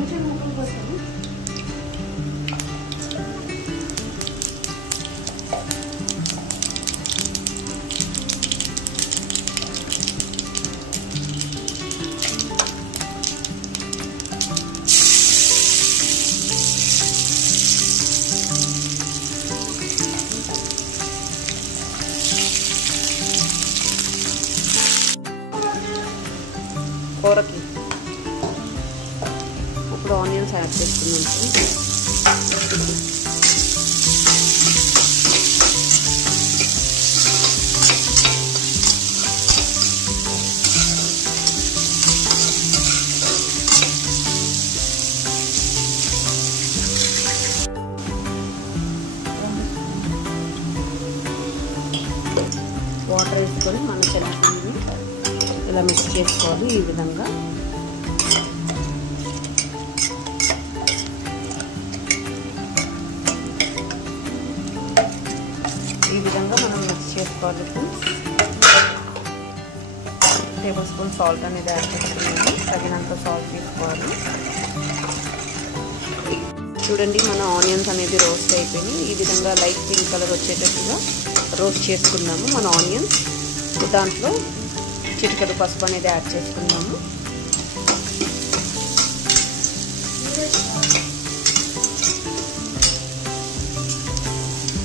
కొంచెం ఉప్పు పోస్తాము. కూరకి ఇప్పుడు ఆనియన్స్ యాడ్ చేసుకున్నాం. వాటర్ వేసుకొని మన శనగపిండిని ఇలా మిక్స్ చేసుకోవాలి. ఈ విధంగా మనం మిక్స్ చేసుకోవాలి. టేబుల్ స్పూన్ సాల్ట్ అనేది యాడ్ చేసుకున్నాము. తగినంత సాల్ట్ తీసుకోవాలి. చూడండి, మన ఆనియన్స్ అనేది రోస్ట్ అయిపోయినాయి. ఈ విధంగా లైట్ పింక్ కలర్ వచ్చేటట్టుగా రోస్ట్ చేసుకున్నాము మన ఆనియన్స్. దాంట్లో చిటికెడు పసుపు అనేది యాడ్ చేసుకున్నాము.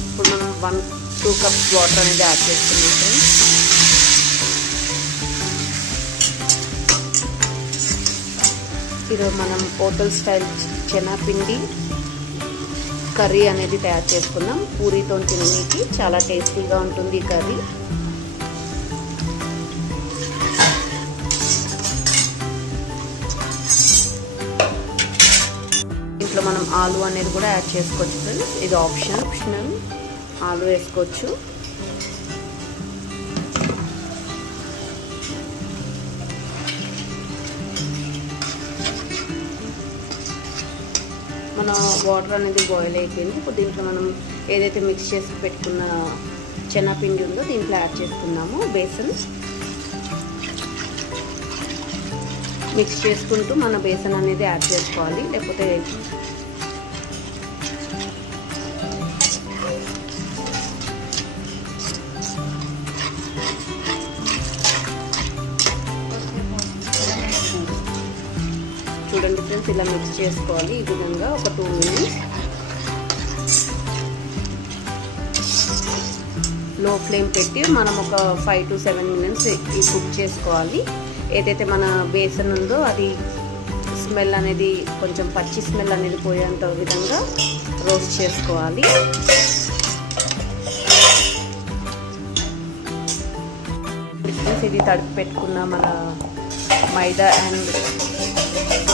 ఇప్పుడు మనం 1-2 కప్స్ వాటర్ అనేది యాడ్ చేసుకున్నాం ఫ్రెండ్స్. ఈరోజు మనం హోటల్ స్టైల్ శనగపిండి కర్రీ అనేది తయారు చేసుకున్నాం. పూరీతో తినడానికి చాలా టేస్టీగా ఉంటుంది ఈ కర్రీ. ఇంట్లో మనం ఆలు అనేది కూడా యాడ్ చేసుకోవచ్చు ఫ్రెండ్స్. ఇది ఆప్షనల్, ఆలు వేసుకోవచ్చు. మన వాటర్ అనేది బాయిల్ అయిపోయింది. ఇప్పుడు దీంట్లో మనం ఏదైతే మిక్స్ చేసి పెట్టుకున్న శనగపిండి ఉందో దీంట్లో యాడ్ చేసుకున్నాము. బేసన్ మిక్స్ చేసుకుంటూ మన బేసన్ అనేది యాడ్ చేసుకోవాలి, లేకపోతే చూడండి ఫ్రెండ్స్, ఇలా మిక్స్ చేసుకోవాలి. ఈ విధంగా ఒక 2 మినిట్స్ లో ఫ్లేమ్ పెట్టి మనం ఒక 5 to 7 మినిట్స్ ఈ కుక్ చేసుకోవాలి. ఏదైతే మన బేసన్ ఉందో అది స్మెల్ అనేది కొంచెం పచ్చి స్మెల్ అనేది పోయేంత విధంగా రోస్ట్ చేసుకోవాలి. ఇది తడిపి పెట్టుకున్న మన మైదా అండ్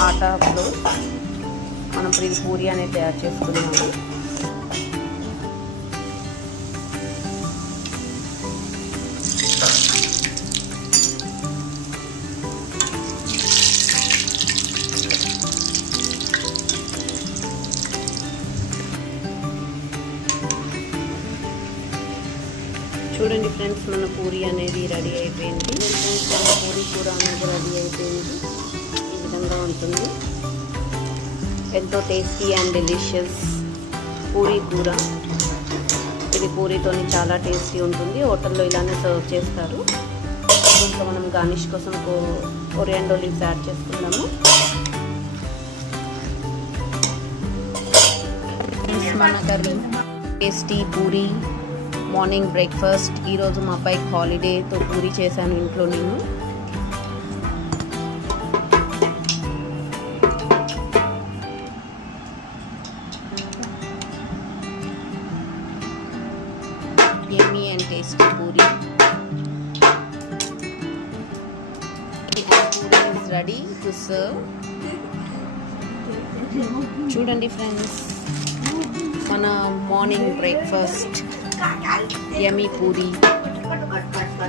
ఆటాలో మనం ఇప్పుడు ఇది పూరి అనేది తయారు చేసుకున్నాము. చూడండి ఫ్రెండ్స్, మన పూరి అనేది రెడీ అయిపోయింది. మన పూరి కూర అనేది రెడీ అయిపోయింది. ఈ విధంగా ఉంటుంది. ఎంతో టేస్టీ అండ్ డెలిషియస్ పూరి కూర. ఇది పూరితో చాలా టేస్టీ ఉంటుంది. హోటల్లో ఇలానే సర్వ్ చేస్తారు. దీంట్లో మనం గార్నిష్ కోసం కొరియాండర్ లీవ్స్ యాడ్ చేసుకున్నాము. మన curry tasty puri morning breakfast. ఈరోజు మా అబ్బాయికి హాలిడేతో పూరి చేశాను ఇంట్లో నేను. యమ్మీ and tasty puri. Puri is ready to serve. చూడండి ఫ్రెండ్స్, మన morning breakfast yummy puri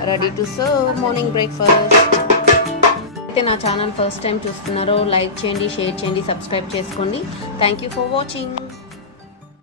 ready to serve. Morning breakfast. అయితే నా ఛానల్ ఫస్ట్ టైం చూస్తున్నారో లైక్ చేయండి, షేర్ చేయండి, సబ్స్క్రైబ్ చేసుకోండి. Thank you for watching.